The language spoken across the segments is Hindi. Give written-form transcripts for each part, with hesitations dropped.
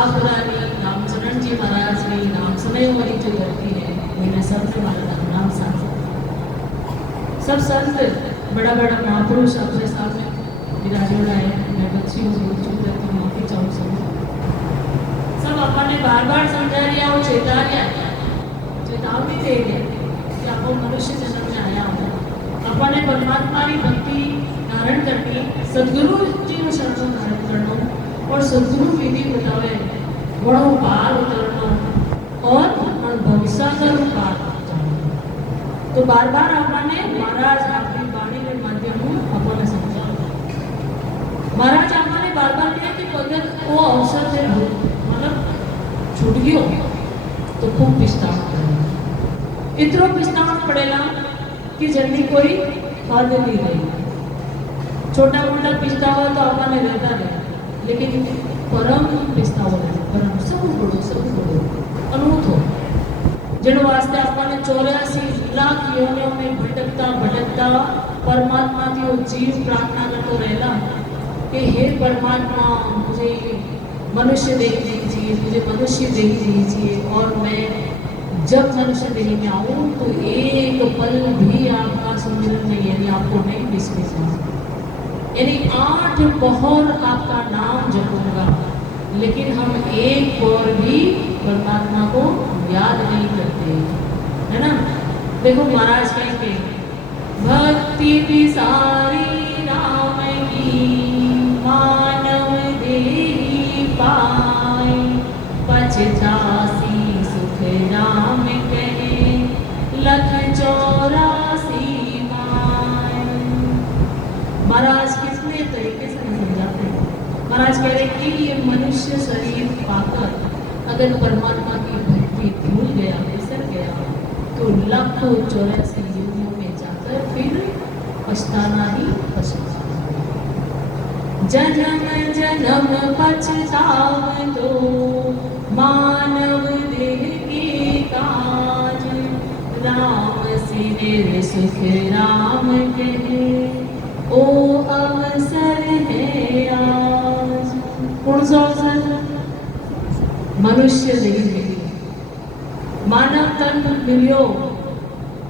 शाहपुरानी रामचरण जी महाराज ने नाम समय वाली जो धरती है मैंने सबने वाला नाम साथ सब संत बड़ा बड़ा महापुरुष अपने सामने विराजमान है। मैं बच्ची हूँ करती माफी चाहूँ सब अपने बार बार समझा रही वो चेतावनी दे रहे कि आप मनुष्य जन्म में आया हो अपने परमात्मा की भक्ति धारण करनी सदगुरु जी को शरण धारण करना और सदगुरु विधि बतावे बड़ो पार उतरना और भविष्य पार तो बार बार आपने महाराज आपकी वाणी के माध्यम अपने समझा महाराज आपने बार बार कहा कि अगर वो अवसर से मतलब छूट गयो तो खूब पिछतावा पड़ेगा इतना पिछतावा पड़ेगा कि जल्दी कोई फल नहीं रही छोटा मोटा पिछतावा तो आपने रहता नहीं लेकिन परम पिछतावा परम सब बड़ो अनूठ हो जिन वास्ते आपने 84 लाख योनियों में भटकता परमात्मा की वो जीव प्रार्थना करते रहेला कि हे परमात्मा मुझे मनुष्य देह दीजिए मुझे मनुष्य देह दीजिए और मैं जब मनुष्य देह में आऊँ तो एक पल भी आपका सुमिरन नहीं यानी आपको नहीं बिसरूंगा यानी 8 पहर आपका नाम जपूंगा लेकिन हम एक पहर भी परमात्मा को याद नहीं करते है ना। देखो महाराज कहेंगे भक्ति भी सारी राम की मानव देही पाए पचासी सुख राम कहे लख 84 माए। महाराज कितने तरीके से समझाते हैं। महाराज कह रहे हैं कि ये मनुष्य शरीर पाकर अगर परमात्मा की भक्ति भूल गया बिसर गया तो लाखों 84 युगों में जाकर फिर पछताना ही पछताना। जन्म जन्म पछताव दो मानव देह के काज राम सिर सुख राम कहे ओ अवसर है आज। कौन सा अवसर? मनुष्य नहीं मिली मानव तन मिलियो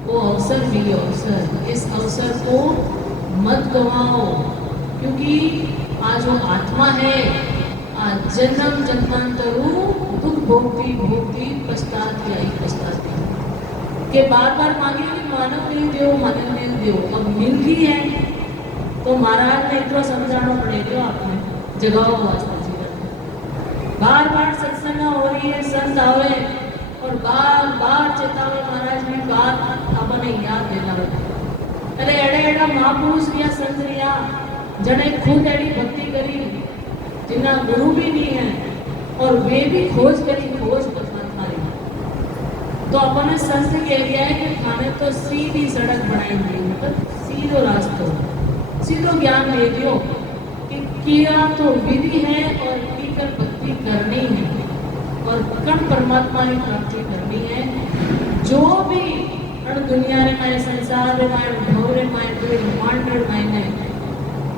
वो अवसर मिलियो अवसर इस अवसर को मत गवाओ क्योंकि आज वो आत्मा है आज जन्म जन्मांतरू दुख भोगती पछताती आई पछताती के बार बार मांगे कि मानव नहीं दो अब मिल गई है तो महाराज ने इतना समझाना पड़ेगा आपने जगाओ वास्ते बार बार सत्संग हो रही है संत आवे और बार बार चेतावे महाराज की बात अपने याद देना अरे एड़ा महापुरुष रिया संत रिया जने खुद एड़ी भक्ति करी जिन्ना गुरु भी नहीं है और वे भी खोज परमात्मा तो अपने संत कह दिया है कि खाने तो सीधी सड़क बनाएंगे मतलब सीधो रास्ता सीधो ज्ञान दे दियो कि किया तो विधि है और भक्ति करनी है और कण परमात्मा की प्राप्ति करनी है। जो भी दुनिया रे माए संसार रे माए भव रे माए ब्रह्मांड रे माए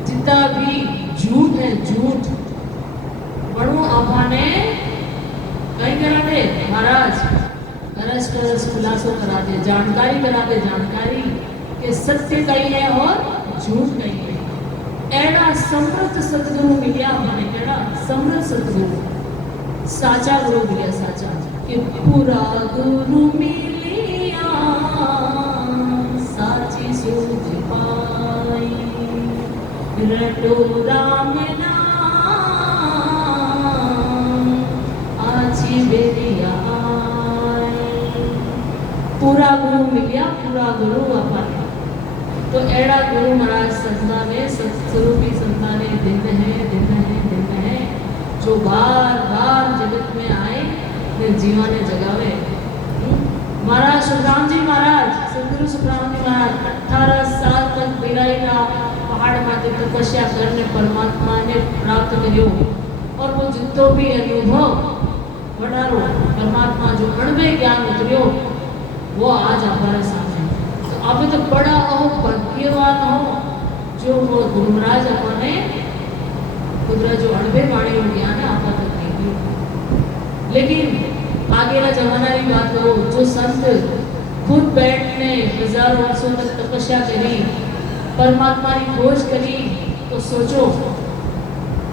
जितना भी झूठ है झूठ बड़ो आभाने कहीं करा दे महाराज करस खुलासो करा दे जानकारी कि सत्य कहीं है और झूठ कहीं है। एड़ा समृद्ध सतगुरु मिलिया बने एड़ा समृद्ध सतगुरु साचा गुरु मिलिया साचा कि पूरा गुरु मिलिया साची सूझ पाई रटो राम नाम आची बेरिया पूरा गुरु मिलिया पूरा गुरु अपन तो एड़ा गुरु महाराज संता ने सत्स्वरूपी संता ने दिन है जो बार बार जगत में आए फिर जीवा ने जगावे। महाराज सुखराम जी महाराज सदगुरु सुखराम जी महाराज 18 साल तक बिराईना पहाड़ माथे तपस्या करने परमात्मा ने प्राप्त करियो और वो जितो भी अनुभव बढ़ारो परमात्मा जो अणवे ज्ञान उतरियो वो आज हमारे सामने तो आप तो बड़ा भाग्यवान हो जो वो गुरु महाराज अपने कुदरा जो अणवे वाणी ज्ञान है आप तक देगी लेकिन आगे का जमाना की बात हो, जो संत खुद बैठने हजारों वर्षों तक तपस्या करी, परमात्मा की खोज करी, तो सोचो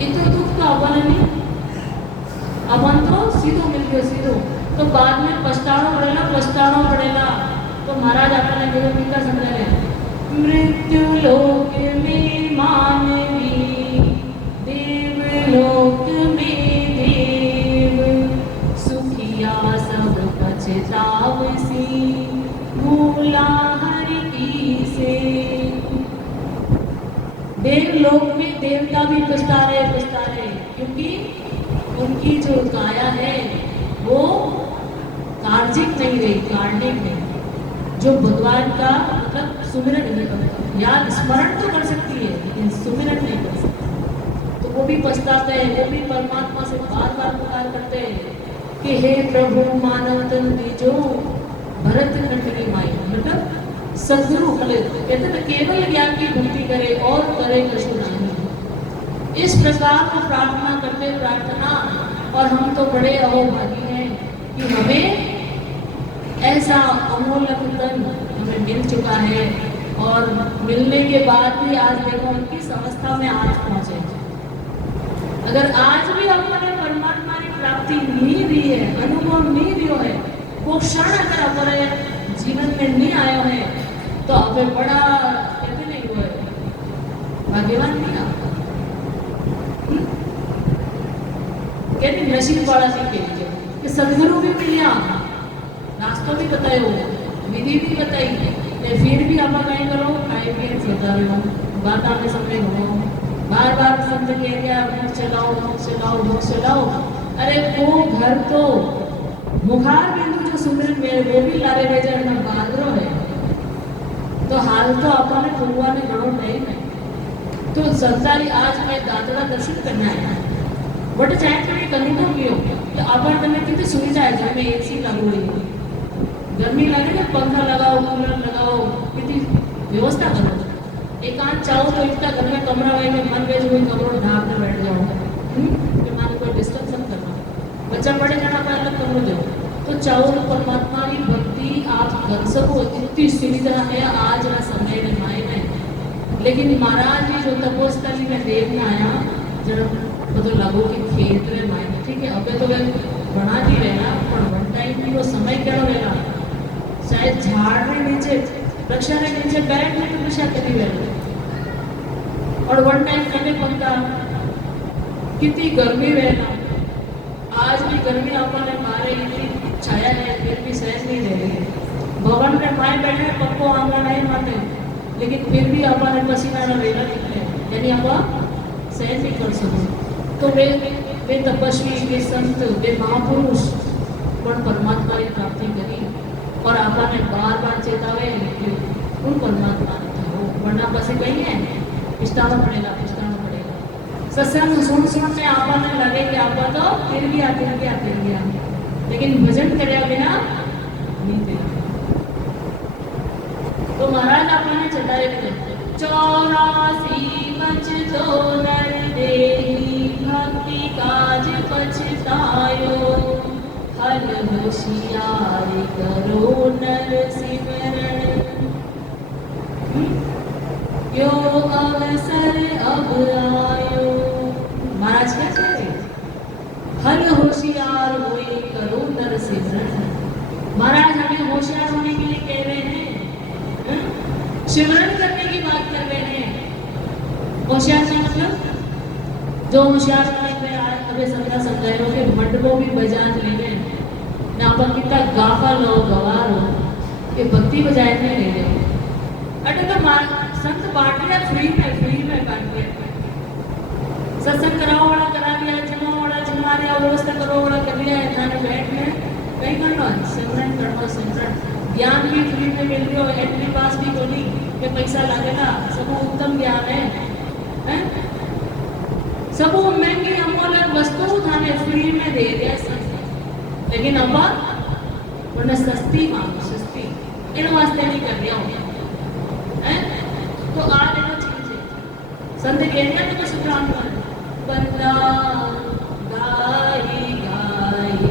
इतना दुख तो अपन नहीं, अपन तो सीधो मिल गयो सीधो, तो बाद में पछताना पड़ेगा। तो महाराज अपने गुरु गीता समझा रहे, मृत्यु लोक में मानवी, देवलोक में देव, सुखिया सब पछतावसी, भूला हरि की से। देवलोक में देवता भी पछता रहे, क्योंकि उनकी जो काया है वो कार्जिक नहीं रही, कार्णिक है, जो भगवान का मतलब सुमिरन नहीं करता, याद स्मरण तो कर सकती है लेकिन सुमिरन नहीं कर सकती। तो वो भी पछताते हैं, वो भी परमात्मा से बार बार पुकार करते हैं कि हे प्रभु मानव तन दीजो, भरत नटरी माई, मतलब सदगुरु कहते तो केवल ज्ञान की भक्ति करे और करे कछु नहीं। इस प्रकार को प्रार्थना करते प्रार्थना, और हम तो बड़े अहोभागी हैं कि हमें ऐसा अमूल्य धन हमें मिल चुका है, और मिलने के बाद भी आज देखो किस अवस्था में आज पहुंचे। अगर आज भी अपने परमात्मा की प्राप्ति नहीं दी है, अनुभव नहीं दियो है, वो क्षण अगर अपने जीवन में नहीं आयो है, तो हमें बड़ा कहते नहीं हुआ है, भाग्यवान नहीं आप कहते नसीब वाला नहीं के कि सदगुरु भी मिल गया, रास्ता भी बतायो, विधि भी बताई, फिर भी आप कहीं करो खाए पिए सोता रहो, बात आपने समझे हो, बार बार संत कह दिया मुख चलाओ। अरे वो घर तो मुखार बिंदु जो सुमिरन में वो भी लारे भेजा में बादरो है, तो हाल तो अपने भगवान ने घणो टाइम है। तो सरकारी आज मैं दादरा दर्शन करना है, बट चाहे तो करनी तो क्यों कि अपन तने कितनी सुविधा है, घर में एसी लागू हुई, गर्मी लगे तो पंखा लगाओ, कूलर लगाओ, कितनी व्यवस्था करो। एकांत चाहो तो इतना घर में कमरा है कि मन में जो कमरों ढाक में बैठ जाओ, कि मान कोई डिस्टर्ब सब करना, बच्चा पढ़े जाना पर अलग कमरों जाओ। तो चाहो तो परमात्मा की भक्ति आप कर सको, इतनी सुविधा है आज ना समय में माए में। लेकिन महाराज जी जो तपोस्थली में देखना आया जब तो लागू के खेत में मायने, ठीक है, अबे तो वे बना दी रहेगा, पर वन टाइम की वो समय क्या रहेगा, शायद झाड़ के नीचे वृक्ष के नीचे बैठने की दिशा करी रहेगा, और वन टाइम कभी पंखा, कितनी गर्मी रहेगा। आज भी गर्मी अपन मारे इतनी छाया है, फिर भी सहज नहीं रह रही है। भवन में माए बैठे पक्को आंगन नहीं माते, लेकिन फिर भी अपन पसीना न रहेगा निकले, यानी आप सहज नहीं कर सकते। तो वे तपस्वी, वे संत, वे महापुरुष पर परमात्मा की प्राप्ति करी, और आपने बार बार चेतावे उन परमात्मा ने हो, वरना बस कहीं है पिछताना पड़ेगा। सत्संग सुन में आपने लगे कि आप तो फिर गया, लेकिन भजन करे बिना नहीं थे। तो महाराज आपने चेताए 84 बच जो नर देही, भक्ति काज पछतायो, हल होशियारी करो नर सिमरन, यो अवसर अब आयो। महाराज क्या कह रहे, हल होशियार हुए करो नर सिमरन। महाराज हमें होशियार होने के लिए कह रहे हैं, सिमरन करने की बात कर रहे हैं। होशियार का मतलब जो होशियार अभी समझाए हो कि मंडलों भी बजान लेने ना अपन कितना गाफल हो, गवार हो कि भक्ति बजाए में ले ले। अरे तो संत बांट रहे फ्री में बांट रहे, सत्संग कराओ वाला करा दिया, जमा वाला जमा दिया, व्यवस्था करो वाला कर दिया है, थाने बैठ में कहीं कर लो, सिमरन कर लो, सिमरन। ज्ञान भी फ्री में मिल रही हो, एंट्री पास भी बोली कि पैसा लगेगा, सब उत्तम ज्ञान है? सब महंगी अमूल्य वस्तु थाने फ्री में दे दिया संत, लेकिन अब उन्हें सस्ती मांगो, सस्ती इन वास्ते नहीं कर दिया हो। तो आप देखो चीज संत कह दिया तो सुप्राम बंदा गाई गाई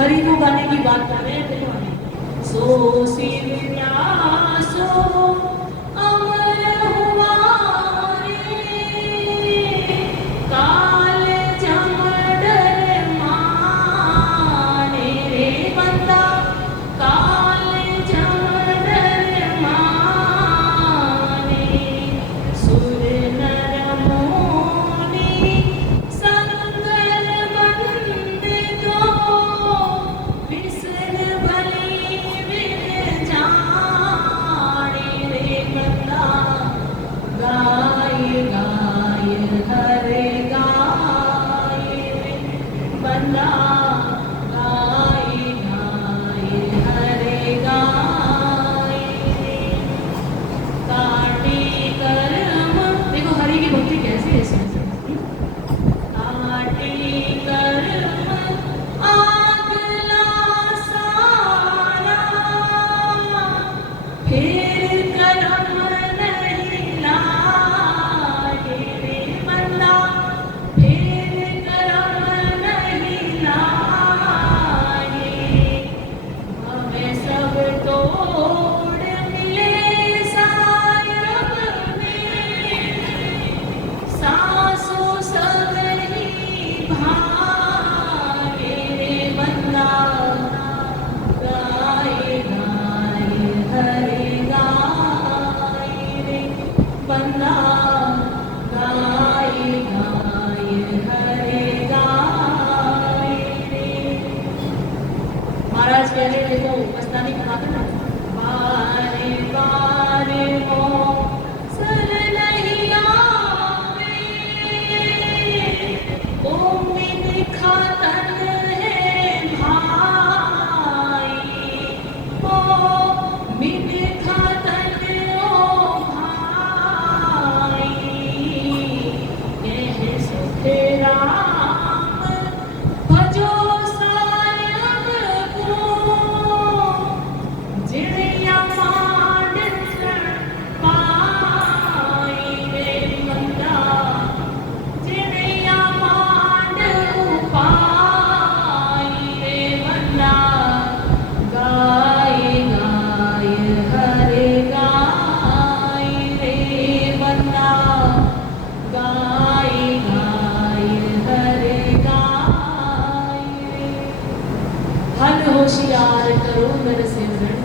हरि को गाने की बात कर रहे हैं। देखो हरि सो शिव व्यासो अमर हुआ रे, काल जमडर माने रे बंदा, काल जमडर माने, सुर नर मुनि संकर बंदे दो, विसर भली विन जाने रे बंदा, गाय गाय हरे गाय रे बंदा, गाय गाय हरे गाय रे, काटे कर्म। देखो हरि की भक्ति कैसे है इसमें से। काटे कर्म आगला सारा, फिर कर्म नहीं लाए रे बंदा, फिर कर्म नहीं लाए, हमें सब तोड़ मिले सायब में, सासों सब ही भागे रे बंदा, गाय गाय हरे गाय रे बंदा, गाय गाय हरे गाय रे। महाराज कह रहे थे तो मस्तानी कहा था ना, बारे बारे हो सर नहीं आवे, उम्मीद खातन है भाई, ओ उम्मीद खातन ओ भाई, यह सुख राम भजो सायब को, जिणिया मांड पाई रे बंदा, जिणिया मांड पाई रे बंदा, गाय गाय हरे गाय रे बंदा, गाय गाय हरे गाय रे। हर होशियार करो मेरे सिमरन,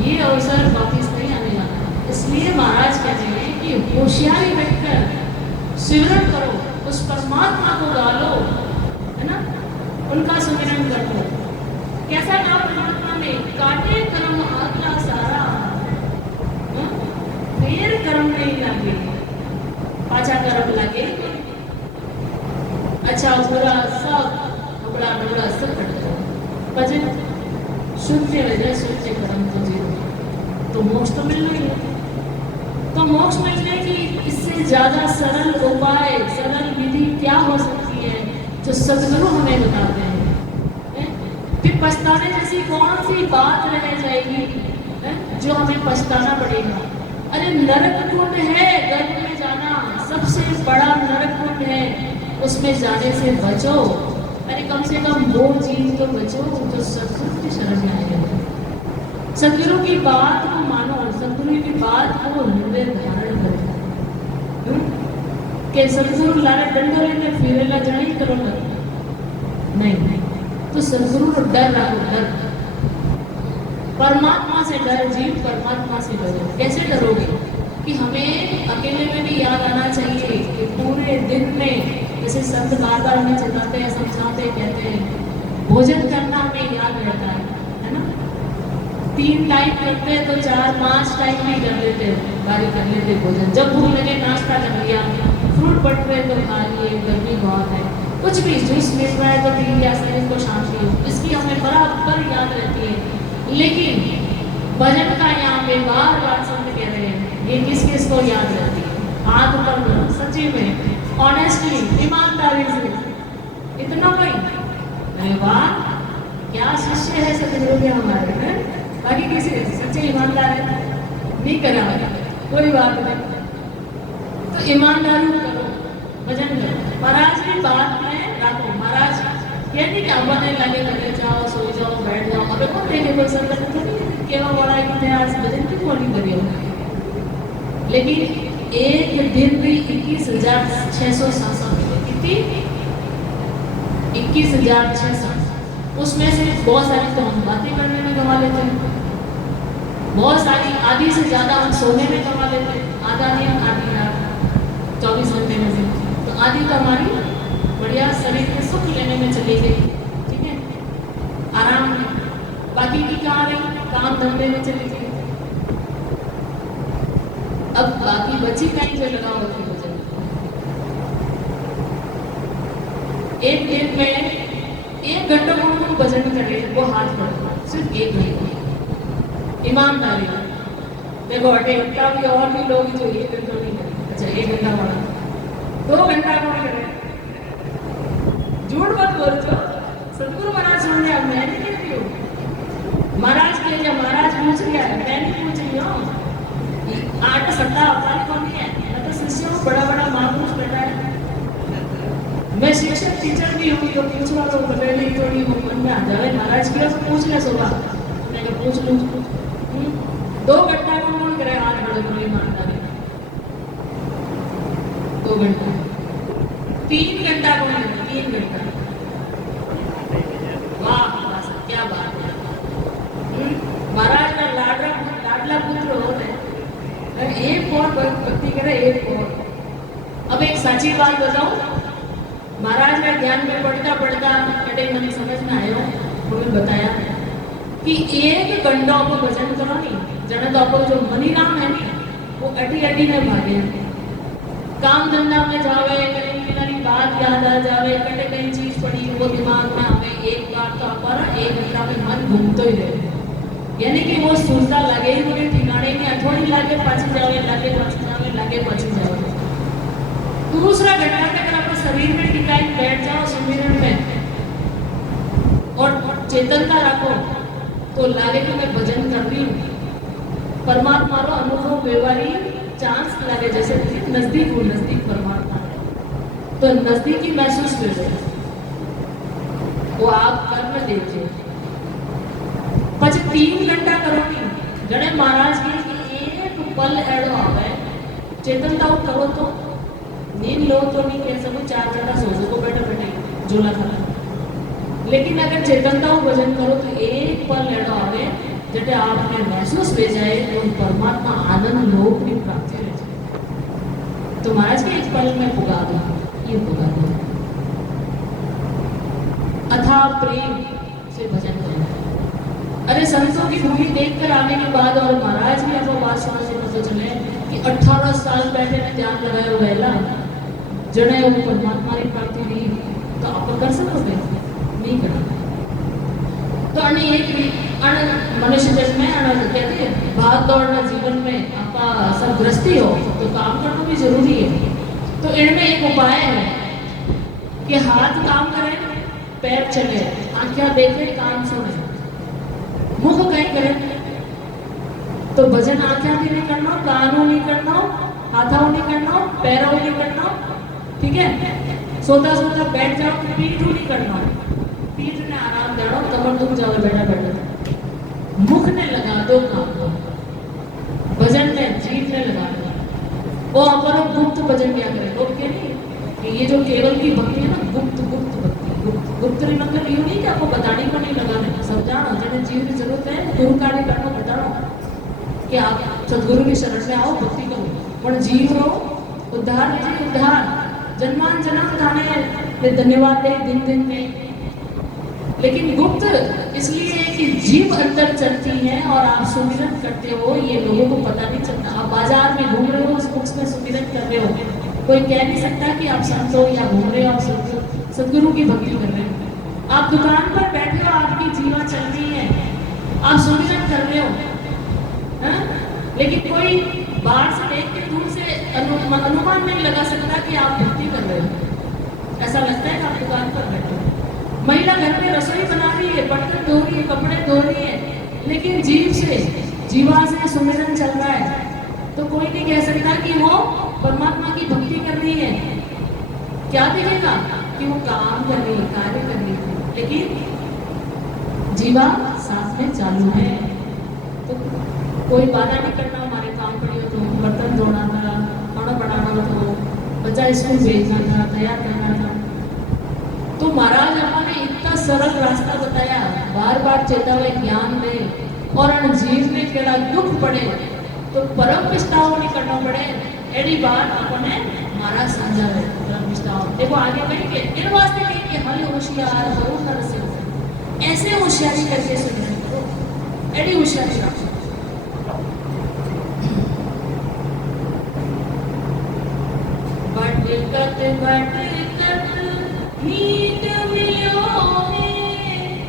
ये अवसर वापिस नहीं आने वाला। इसलिए महाराज कहते हैं कि होशियारी बैठकर सिमरन करो, उस परमात्मा को गालो, है ना, उनका सुमिरन करो। कैसा कहा परमात्मा ने, काटे कर्म आज्ञा सारा, फिर कर्म नहीं लगे, पाछा कर्म लगे, अच्छा बुरा सब बड़ा बड़ा सब कट जाओ, भजन शून्य वजह शून्य कर्म तो जीरो, तो मोक्ष तो मिलना ही है। तो मोक्ष मिलने की इससे ज्यादा सरल उपाय, सरल विधि क्या हो सकती है जो सदगुरु हमें बताते हैं। फिर पछताने जैसी कौन सी बात रह जाएगी जो हमें पछताना पड़ेगा। अरे नरक कुंड है, गर्भ में जाना सबसे बड़ा नरक कुंड है, उसमें जाने से बचो। अरे कम से कम वो चीज तो बचो जो सदगुरु की शरण में आएगा। सदगुरु की बात को मानो, सदगुरु की बात को हृदय धारण करो। के सदगुरु लारे डंडोरे ने फिरेला जानी करो नहीं, तो सदगुरु को डर रखो, डर परमात्मा से डर, जीव परमात्मा से डरो। कैसे डरोगे कि हमें अकेले में भी याद आना चाहिए कि पूरे दिन में, जैसे संत बार बार हमें चलाते हैं, समझाते कहते हैं, भोजन करना हमें याद रहता है ना। 3 टाइम करते हैं तो 4-5 टाइम भी कर लेते हैं, बारी कर लेते भोजन। जब भूख लगे नाश्ता कर लिया, फ्रूट बट रहे तो खा लिए, गर्मी बहुत है, कुछ भी जूस मिल रहा है तो पी लिया, शरीर को शांति हो, इसकी हमें बराबर याद रहती है। लेकिन भजन का यहाँ पे बार बार संत कह रहे हैं, ये किस किस को याद रहती है? हाथ ऊपर करो, सच्ची में, ऑनेस्टली, ईमानदारी से, इतना कोई, अरे वाह क्या शिष्य है सदगुरु के हमारे में। बाकी किसी सच्चे ईमानदार है नहीं करा, कोई बात नहीं, तो ईमानदारी करो, भजन करो, महाराज की बात में रखो। महाराज ये नहीं कि अपन लगे घरे जाओ सो जाओ बैठ जाओ अब कौन देखे कोई संगत थोड़ी केवा बड़ा कि आज भजन की बोली करियो। लेकिन एक दिन भी 21,667 कितनी 21,600 उसमें से बहुत सारी तो हम बातें करने में गवा लेते हैं, बहुत सारी आधी से ज्यादा हम सोने में गवा लेते हैं। आधा दिन आधी रात 24 घंटे में से तो आधी तो हमारी बढ़िया शरीर में सुख लेने में चली गई, ठीक है, आराम में। बाकी की कहाँ गई, काम धंधे में चली गई। अब बाकी बची कहीं जो लगा होती भजन। एक दिन में 1 घंटा को भजन करे वो हाथ बढ़ता, सिर्फ 1 घंटा ईमानदारी। देखो 1 घंटा भी और भी लोग जो 1 घंटा नहीं करे। अच्छा 1 घंटा बढ़ा 2 घंटा कौन करे, झूठ मत बोलो। सदगुरु महाराज सुनने अब मैं नहीं कहती हूँ, महाराज के जब महाराज पूछ लिया है मैं नहीं पूछ रही हूँ। 8 सप्ताह अवतार कौन है, मैं तो शिष्यों बड़ा बड़ा महापुरुष बैठा है। मैं शिक्षक टीचर भी हूँ तो पूछ रहा हूँ पहले थोड़ी वो मन में आ जाए महाराज की तो पूछ ले सुबह मैं पूछ लूँ। 2 घंटा कौन करे हाथ बड़े बड़े ईमानदारी 2 घंटा 3 घंटा कौन है 3 घंटा। वाह क्या बात है। महाराज का लाडला पुत्र होते एक और भक्ति करे एक और। अब एक सच्ची बात बताऊं, महाराज का ज्ञान में पढ़ता पढ़ता कटे मैंने समझ में आयो उन्होंने बताया कि 1 घंटा को भजन करो नहीं जने तो आपको जो मनीराम है नहीं वो अटी अटी में भागे काम धंधा में जावे कहीं किनारी बात याद आ जावे कटे कहीं चीज पड़ी वो दिमाग में आवे एक बार तो हमारा 1 घंटा में मन घूमते ही रहे, यानी कि वो सुनता लगे ही मुझे ठिकाने में अठोड़ी लागे पाछी जावे लागे पाछी जावे लागे पाछी जावे। दूसरा घंटा तक अगर अपने शरीर में टिकाई बैठ जाओ सुमिरन में और चेतनता रखो तो लागे कि मैं भजन कर रही हूँ। परमात्मा रो अनुभव व्यवहारी चांस लगे जैसे नजदीक हो नजदीक परमात्मा तो नजदीकी महसूस कर रहे वो आप कर में देखिए। પછી 3 घंटा करोगी जड़े महाराज की एक पल एड़ो आवे चेतनता करो तो नींद लो तो नहीं कह सकूँ 4 घंटा सो को बैठे बैठे झोला था। लेकिन अगर चेतनता भजन करो तो एक पल एड़ो आवे जटे आपने महसूस हो जाए तो परमात्मा आनंद लोक की प्राप्ति हो जाए। तो महाराज के एक पल में पुगा दो ये पुगा दो अथाह प्रेम से भजन करो। अरे संतों की भूमि देखकर आने के बाद और महाराज भी आपको बात समझ से पता चले कि 18 साल बैठे में ध्यान लगाए हुए जड़े वो परमात्मा की प्राप्ति नहीं तो आप कर सकोगे नहीं करना। तो अन्य एक मनुष्य जन्म में कहते हैं भाग दौड़ना जीवन में आपका सब गृहस्थी हो तो काम करना भी जरूरी है। तो इनमें एक उपाय है कि हाथ काम करें पैर चले आंखें देखे कान सुने मुख कहीं करें। तो भजन आंखें भी नहीं करना कानों नहीं करना हाथों नहीं करना पैरों नहीं करना, ठीक है। सोता सोता बैठ जाओ पीठ नहीं करना पीठ ने आराम देना कमर दुख जाओ बैठा बैठा मुख ने लगा दो काम भजन में जीभ ने लगा दो वो हमारा गुप्त भजन क्या करे लोग क्या नहीं कि ये जो केवल की भक्ति है ना गुप्त गुप्त भक्ति गुप्त मतलब यूं नहीं कि आपको बताने को नहीं लगाना समझाना जिन्हें जीव की जरूरत है गुरु कार्य करना बताना कि आप सदगुरु की शरण में आओ भक्ति करो पर जीव रो उद्धार लीजिए उद्धार जन्मान जन्म थाने धन्यवाद दे दिन दिन नहीं। लेकिन गुप्त इसलिए है कि जीव अंदर चलती है और आप सुमिरन करते हो ये लोगों को पता नहीं चलता। आप बाजार में घूम रहे हो उस बुक्स में सुमिरन कर रहे हो कोई कह नहीं सकता कि आप संत हो या घूम रहे हो आप सदगुरु की भक्ति कर रहे हो। आप दुकान पर बैठे हो आपकी जीवा चल रही है आप सुमिरन कर रहे हो है? लेकिन कोई बाहर से देख के दूर से अनुमान नहीं लगा सकता कि आप भक्ति कर रहे हो। ऐसा लगता है कि आप दुकान पर बैठे हो। महिला घर में रसोई बना रही है बर्तन धो रही है कपड़े धो रही है लेकिन जीव से जीवा से सुमिरन चल रहा है तो कोई नहीं कह सकता कि वो परमात्मा की भक्ति कर रही है। क्या दिखेगा कि वो काम कर रही है कार्य कर रही है। लेकिन जीवा साथ में चालू है। तो कोई बाधा नहीं करना, हमारे काम पड़ी हो तो बर्तन धोना था, खाना बनाना था, बच्चा स्कूल भेजना था, तैयार करना था। तो महाराज हमारे इतना सरल रास्ता बताया, बार बार चेतावे ज्ञान दे और अन जीव में केड़ा दुख पड़े तो परम पछतावो नहीं करना पड़े। एडी बात आपने महाराज समझावे परम पछतावो। देखो आगे कहेंगे इन वास्ते कहेंगे हल होशियार हो नर से, ऐसे होशियारी करके सुन करो, एडी होशियारी रखो। बटकत बटकत नीत मिलो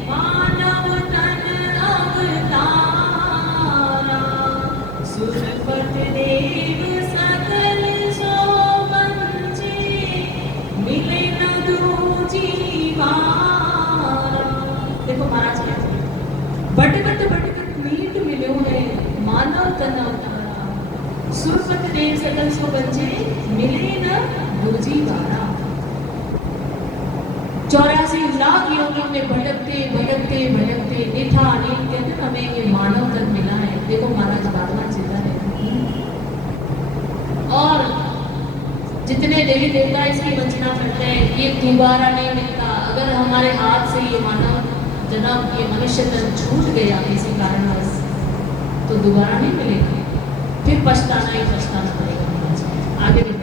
मानव तन अवतारा, सुरपत देव सकल सो बंचे, मिले न दूजी बारा। देखो महाराज कहते हैं बटकत बटकत नीत मिलो है मानव तन अवतारा, सुरपत देव सकल सो बंचे, मिले न दूजी बारा। 84 लाख योनियों में भटकते भटकते भटकते निठा अनेक दिन हमें ये मानव तक मिला है। देखो महाराज बारवा जिंदा है और जितने देवी देवता इसकी वंचना करते हैं ये दोबारा नहीं मिलता। अगर हमारे हाथ से ये मानव जन्म, ये मनुष्य तन छूट गया किसी कारणवश तो दोबारा नहीं मिलेगा, फिर पछताना ही पछताना पड़ेगा। आगे भी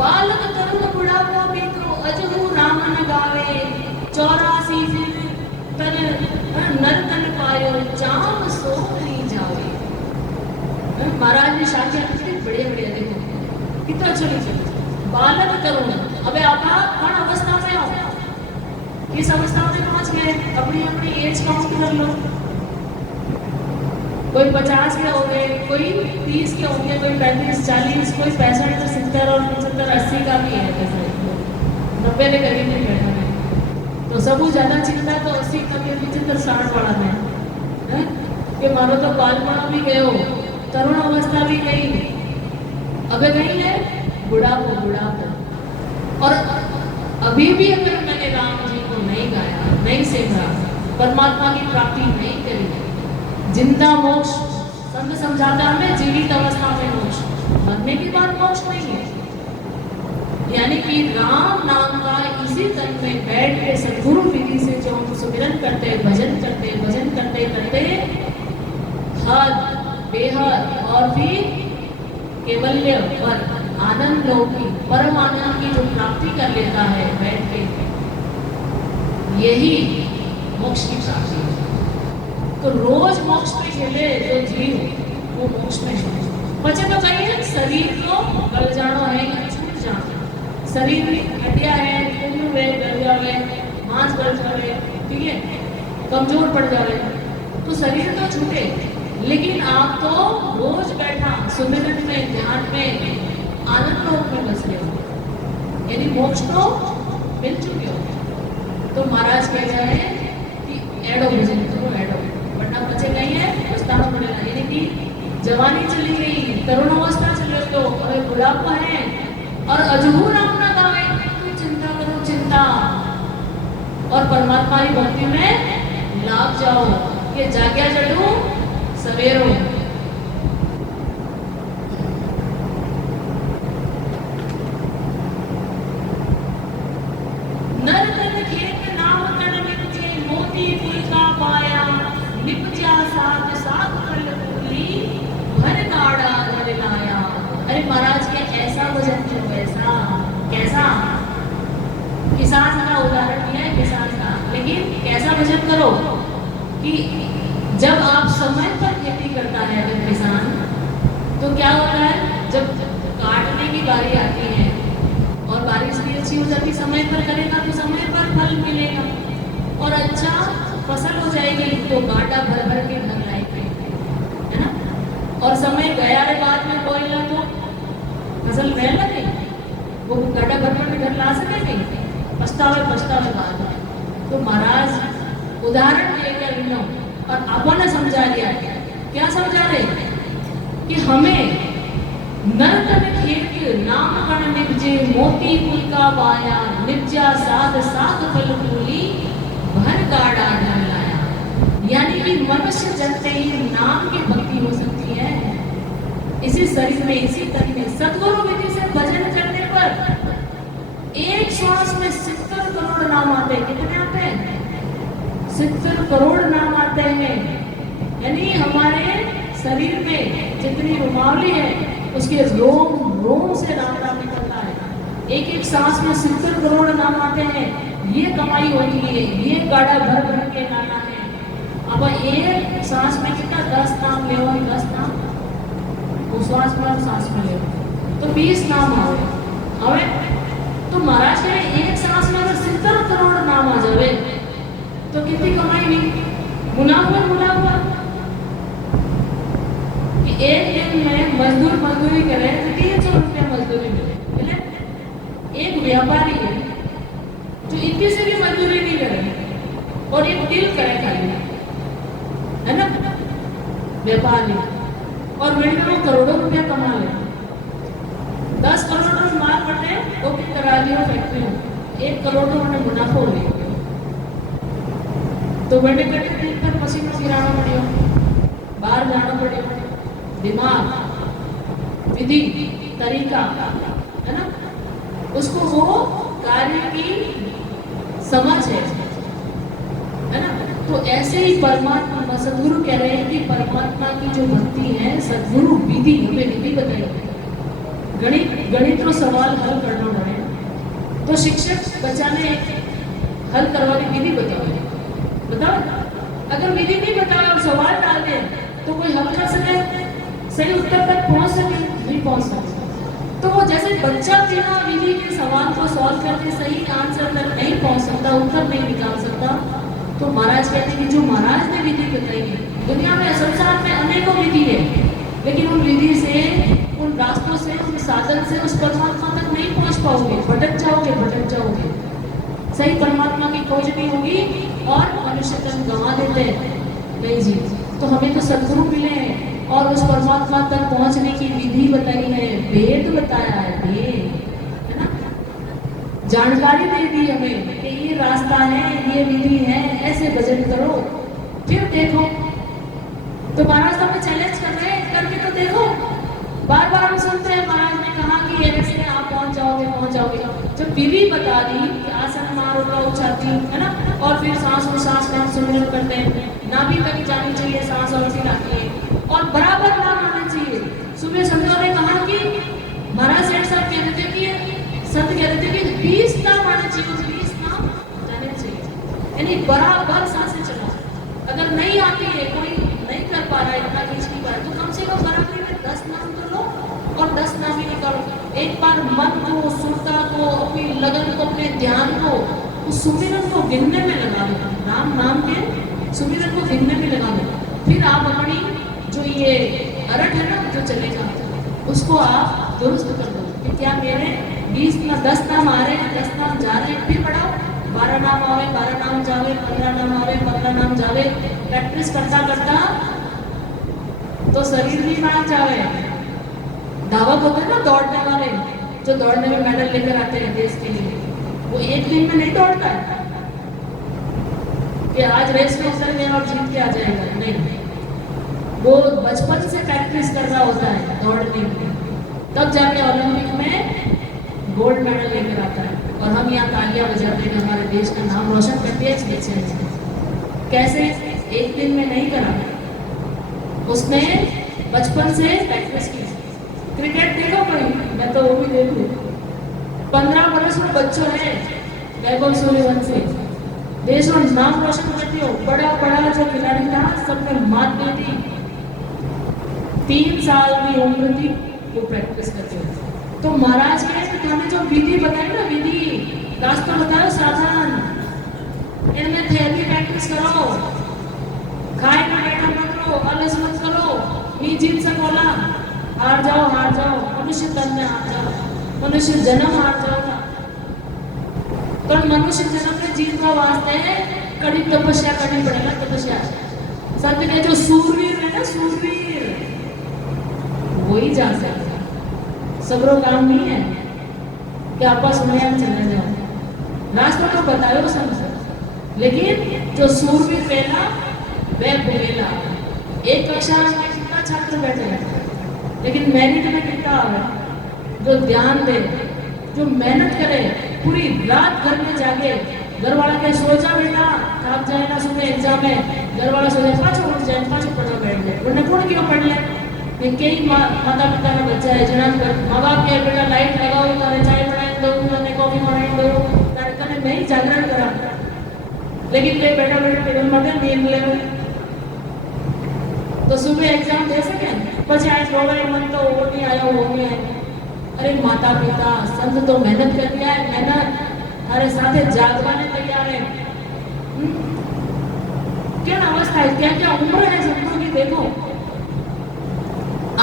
बालक तरुण बुढ़ापा मित्रो अजहू राम न गावे, 84 फिर तन नर तन पायो, जाम सो नहीं जावे। महाराज ने शाखियां कितनी बढ़िया बढ़िया, देखो कितना अच्छा लिखा। बालक तरुण, अबे आप कौन अवस्था में हो, किस अवस्था में पहुंच गए, अपनी अपनी एज काउंट कर लो। कोई 50 के हो गए, कोई 30 के होंगे, कोई 35 40, कोई 65 70 और 75 80 का भी है, 90 के करीब नहीं बैठा है। तो सबको ज्यादा चिंता तो 80 का भी 75 60 वाला है कि मानो तो बालपना भी गए हो, तरुण अवस्था भी गई, अब गई है बुढ़ापो बुढ़ापो। और अभी भी अगर मैंने राम जी को नहीं गाया, नहीं सीखा, परमात्मा की प्राप्ति नहीं करी, जिंदा मोक्ष संत समझाता हमें जीवित अवस्था में मोक्ष, मरने के बाद मोक्ष नहीं है। यानी कि राम नाम का इसी तन में बैठ के सद्गुरु विधि से जो हम सुमिरन करते, भजन करते करते हद बेहद और फिर केवल्य पर आनंद लौकी परम आनंद की जो प्राप्ति कर लेता है बैठ के, यही मोक्ष की प्राप्ति है। तो रोज मोक्ष में खेले जो जीव वो मोक्ष में खेले। बच्चे तो कहिए शरीर को गल जाना है या छूट जाना, शरीर में हड्डियां है, खून में गल जावे, मांस गल जावे, ठीक है, कमजोर पड़ जावे, तो शरीर तो छूटे, लेकिन आप तो रोज बैठा सुमिरन में ध्यान में आनंद लोक में बस गए, यानी मोक्ष तो मिल चुके हो। तो महाराज कह रहे हैं कि एडो भजन करो, एडो, वरना बचे नहीं है पछताना पड़ेगा। यानी कि जवानी चली गई, तरुण अवस्था चल रही, तो अरे बुढ़ापा है और अजहू राम ना गावे, तो चिंता करो चिंता, और परमात्मा की भक्ति में लाग जाओ। ये जाग्या जड़ू सवेरो, नर तन खेत नाम तन निपजे, मोती फूल का पाया, निपजा साथ साथ फल फूली, भर गाड़ा घर लाया। अरे महाराज के ऐसा भजन क्यों, ऐसा कैसा, किसान का उदाहरण दिया है, किसान का, लेकिन कैसा भजन करो कि जब आप समय पर खेती करता है अगर किसान, तो क्या होता है, जब काटने की बारी आती है और बारिश भी अच्छी हो जाती, समय पर करेगा तो समय पर फल मिलेगा और अच्छा फसल हो जाएगी, तो गाटा भर भर के घर लाएंगे, है ना। और समय गया रे बाद में कोई ना तो फसल रह लगे, वो गाटा भर भर के घर ला सकेंगे, पछतावे बाद में। तो महाराज उदाहरण लेकर लो और आपने समझा दिया, क्या समझा रहे कि हमें नर तन खेत नाम कण निपजे मोती कुल का वाया निपजा साध साध फल फूली भर गाड़ा ढल लाया। यानी कि मनुष्य जन्मते ही नाम की भक्ति हो सकती है। इसी शरीर में इसी तन में सद्गुरु विधि से भजन करने पर एक श्वास में 70 करोड़ नाम आते हैं। कितने आते हैं? 70 करोड़ नाम आते हैं। यानी हमारे शरीर में जितनी रुमावली है उसके रोम रोम से राम नाम निकलता है। एक एक सांस में 70 करोड़ नाम आते हैं। ये कमाई होती है, ये गाड़ा भर भर के लाना है। अब एक सांस में कितना 10 नाम ले, 10 नाम वो सांस में ले तो 20 नाम आवे। तो महाराज कहे एक सांस में अगर 70 करोड़ नाम आ जावे तो कितनी कमाई नहीं, मुनाफा कि एक दिन में मजदूरी करे तो 300 रुपया मजदूरी मिले। एक व्यापारी है जो इतनी से भी मजदूरी नहीं करे और एक दिल करे खाली, है ना, व्यापारी, और मिनट में करोड़ों रुपया कमा ले। 10 करोड़ माल बटे ओके करा लियो फैक्ट्री में, 1 करोड़ उन्हें मुनाफा हो गया तो बड़े कटे दिन पर पसीना गिराना पड़ियो, बाहर जाना पड़ियो। दिमाग, विधि, तरीका, है ना, उसको वो कार्य की समझ है ना। तो ऐसे ही परमात्मा, सदगुरु कह रहे हैं कि परमात्मा की जो भक्ति है, सदगुरु विधि हमें विधि बताई। गणित तो सवाल हल करना पड़े तो शिक्षक बच्चा ने हल करवाने विधि बताओ। अगर विधि नहीं बताओ और सवाल डाल दे तो कोई हल कर सके, सही उत्तर तक पहुंच सके, नहीं पहुंच सकता। तो वो जैसे बच्चा बिना विधि के सवाल को सॉल्व करके सही आंसर तक नहीं पहुंच सकता, उत्तर नहीं निकाल सकता, तो महाराज कहते हैं कि जो महाराज ने विधि बताई है, दुनिया में संसार में अनेकों विधि है, लेकिन उन विधि से, उन रास्तों से, उन साधन से उस परमात्मा तक नहीं पहुंच पाओगे, भटक जाओगे। सही परमात्मा की खोज नहीं होगी और मनुष्य तक गंवा देते हैं। नहीं जी, तो हमें तो सदगुरु मिले हैं और उस परमात्मा तक पहुंचने की विधि बताई है, वेद बताया है, वेद, है ना, जानकारी दे दी हमें कि ये रास्ता है, ये विधि है, ऐसे भजन करो, फिर देखो। तो महाराज हमें चैलेंज कर रहे हैं, करके तो देखो। बार बार हम सुनते हैं महाराज ने कहा कि ऐसे आप पहुंच जाओगे। जब विधि बता दी कि आसन मारो का उछाती, है ना, और फिर सांस में हम सुमिरन करते हैं, नाभि तक जानी चाहिए सांस और फिर आती है और बराबर नाम आने चाहिए। सुबह संतों ने कहा कि महाराज सेठ साहब कहते थे कि संत कहते थे कि 20 नाम आने चाहिए, 20 नाम जाने चाहिए, यानी बराबर सांसें चलाओ। अगर नहीं आती है, कोई नहीं कर पा रहा है इतना पिछली बार, तो कम से कम बराबरी में 10 नाम तो लो और 10 नाम ही निकालो। एक बार मन को, सुरता को, अपनी लगन को, अपने ध्यान को उस सुमिरन को गिनने में लगा दो, नाम के सुमिरन को गिनने में लगा दो। फिर आप अपनी जो ये अरट है ना जो चलेगा उसको आप दुरुस्त कर दो कि क्या मेरे 10 नाम आ रहे हैं, 10 नाम जा रहे हैं, फिर बढ़ाओ, 12 नाम आवे, 12 नाम जावे, 15 नाम आवे, 15 नाम जावे। प्रैक्टिस करता तो शरीर भी मान जावे। धावक होते हैं ना, दौड़ने वाले, जो दौड़ने में मेडल लेकर आते हैं देश के लिए, वो एक दिन में नहीं दौड़ता है कि आज रेस में उतर गया और जीत के आ जाएगा, नहीं। वो बचपन से प्रैक्टिस कर रहा होता है दौड़ने में, तब जाके ओलंपिक में गोल्ड मेडल लेकर आता है। और हम यहाँ तालियां बजाते हैं, हमारे देश का नाम रोशन करते हैं इस बच्चे ने। कैसे? एक दिन में नहीं करा, उसने बचपन से प्रैक्टिस की। क्रिकेट देखो कोई, मैं तो वो भी देख लूँ। 15 वर्ष में बच्चों है, वैभव सूर्यवंशी, देश में नाम रोशन करती हो। बड़ा जो खिलाड़ी था सबने मात दे दी। 3 साल की उम्र थी वो प्रैक्टिस करते हो। तो महाराज के हमें जो विधि बताई ना, विधि रास्ता बताओ साधन, इनमें थेरेपी प्रैक्टिस करो, खाए ना बैठा मत करो, आलस मत करो, नहीं जीत सकोला, हार जाओ, मनुष्य तन में हार जाओ, मनुष्य जन्म हार जाओ। पर मनुष्य जन्म में जीतने वास्ते कड़ी तपस्या करनी पड़ेगा, तपस्या। संत के जो सूरवीर है ना, सूरवीर वही जा सकता। सबरो काम नहीं है कि आपस में हम चले जाओ, रास्ता तो बताओ समझ, लेकिन जो सूरवीर पहला वह भूलेला। एक कक्षा में कितना छात्र बैठे हैं, लेकिन मेरिट में कितना आवे, जो ध्यान दे, जो मेहनत करे, पूरी रात घर में जागे, घर वाला के सो जा बेटा, आप जाए ना सुबह एग्जाम में, घर वाला सो जाए, पाछो उठ जाए, पाछो पढ़वा बैठ जाए, वरना कौन क्यों पढ़ ले। कई माता पिता का बच्चा है जना माँ बाप के बेटा लाइट लगाओ, तारे चाय बनाए दो, तारे कॉफी बनाए दो, तारे तने मैं ही जागरण करा, लेकिन ले बेटा बेटा टेबल में नींद ले तो सुबह एग्जाम दे सके, પછી આ જોવાય मन तो वो नहीं आया वो नहीं आया। अरे माता पिता संत तो मेहनत कर दिया है, मेहनत अरे साथे जागवाने तैयार है। क्या अवस्था है, क्या क्या उम्र है संतों की, देखो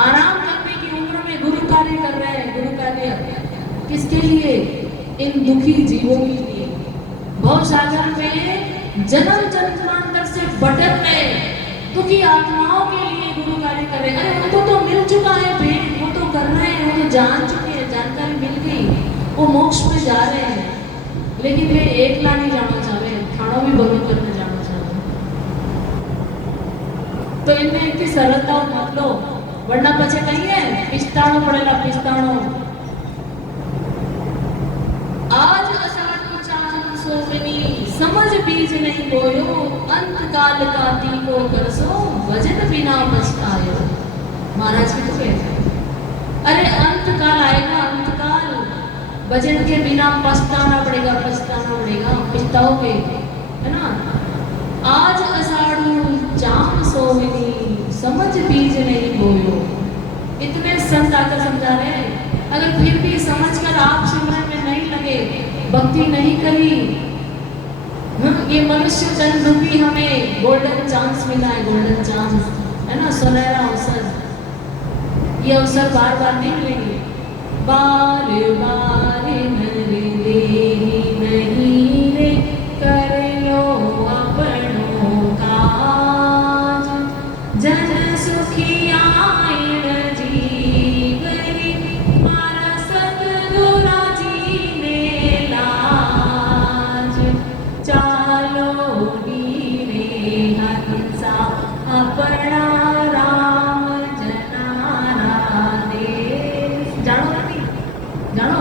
आराम करने की उम्र में गुरु कार्य कर रहे हैं। गुरु कार्य किसके लिए? इन दुखी जीवों के लिए, भव सागर में जन्म जन्मांतर से भटक रहे दुखी आत्माओं के लिए गुरु कार्य कर रहे हैं। अरे उनको तो मिल चुका है भेंट, वो तो कर रहे हैं, वो तो जान चुके हैं, जानकारी मिल गई, वो मोक्ष में जा रहे हैं, लेकिन वे एकला नहीं जाना चाहे, थानों भी भलो करने जाना चाहे। तो इनमें इतनी सरलता मत लो, वरना पछे कहिए पिस्ताणो पड़ेला पिस्ताणो। आज अषाढ़ चांद सोमनी, समझ बीज नहीं बोयो, अंत काल का तीको करसो, वजन बिना पछतायो। महाराज की तो कहते, अरे अंत काल आएगा, अंत काल, वजन के बिना पछताना पड़ेगा, पछताना पड़ेगा, पछताओगे, है ना। आज अषाढ़ चांद सोमनी, समझ बीज नहीं बोयो। इतने संत आकर समझा रहे हैं, अगर फिर भी समझकर आप सिमरन में नहीं लगे, भक्ति नहीं करी, ये मनुष्य जन्म रूपी हमें गोल्डन चांस मिला है, गोल्डन चांस है ना, सुनहरा अवसर, ये अवसर बार बार नहीं मिलेंगे। बार बार नहीं रे, कर लो अपनों काज, जन सुखिया जीवनी, मारा सतगुरा जी ने लाज, चालो नीरे हंसा अपना राम जनाना देश। जानो नहीं जानो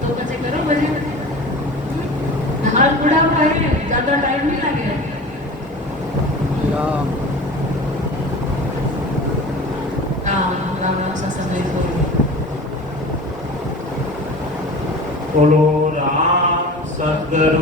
तो कैसे करो भजन, हाल बुढ़ा हुआ है, ज्यादा टाइम नहीं लगे। बोलो राम सतगुरु